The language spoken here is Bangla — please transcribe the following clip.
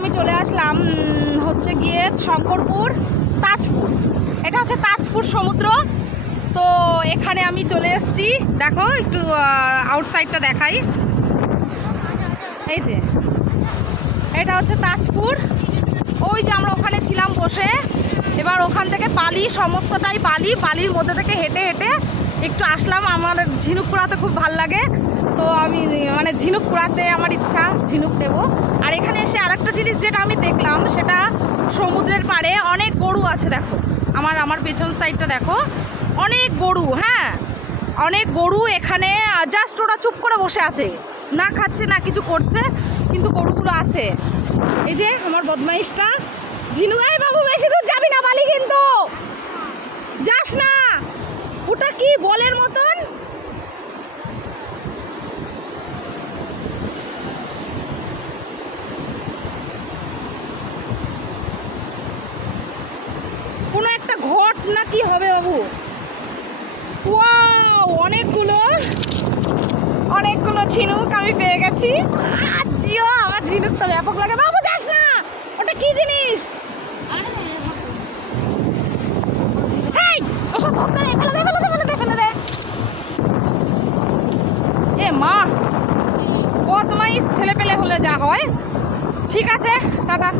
আমি চলে আসলাম হচ্ছে গিয়ে শঙ্করপুর তাজপুর। এটা হচ্ছে তাজপুর সমুদ্র। তো এখানে আমি চলে এসেছি, দেখো একটু আউটসাইডটা দেখাই। এই যে এটা হচ্ছে তাজপুর, ওই যে আমরা ওখানে ছিলাম বসে। এবার ওখান থেকে বালি, সমস্তটাই বালি, বালির মধ্যে থেকে হেঁটে হেঁটে একটু আসলাম। আমার ঝিনুক কুড়াতে খুব ভাল লাগে, তো আমি মানে ঝিনুক কুড়াতে আমার ইচ্ছা, ঝিনুক নেবো। আর এখানে এসে আরেকটা জিনিস যেটা আমি দেখলাম, সেটা সমুদ্রের পাড়ে অনেক গরু আছে। দেখো আমার পেছন সাইডটা দেখো, অনেক গরু। হ্যাঁ, অনেক গরু এখানে, জাস্ট ওরা চুপ করে বসে আছে, না খাচ্ছে না কিছু করছে, কিন্তু গরুগুলো আছে। এই যে আমার বদমাইশটা ঝিনু, এই বাবু বেশি দূর যাবি না, বালি কিন্তু যাস না। ওটা কি বলের মতন? কোনো একটা ঘট না কি হবে বাবু। ওয়াও, অনেকগুলো ঝিনুক আমি পেয়ে গেছি। জিও, আমার ঝিনুক তো ব্যাপক লাগে। বাবু যাস না, ওটা কি জিনিস? হেই, ওসব ধরতে নেই, ফেলে দে, ফেলে দে, ফেলে দে, ফেলে দে। এ মা, বদমাইশ ছেলে পেলে হলে যা হয়। ঠিক আছে, টাটা।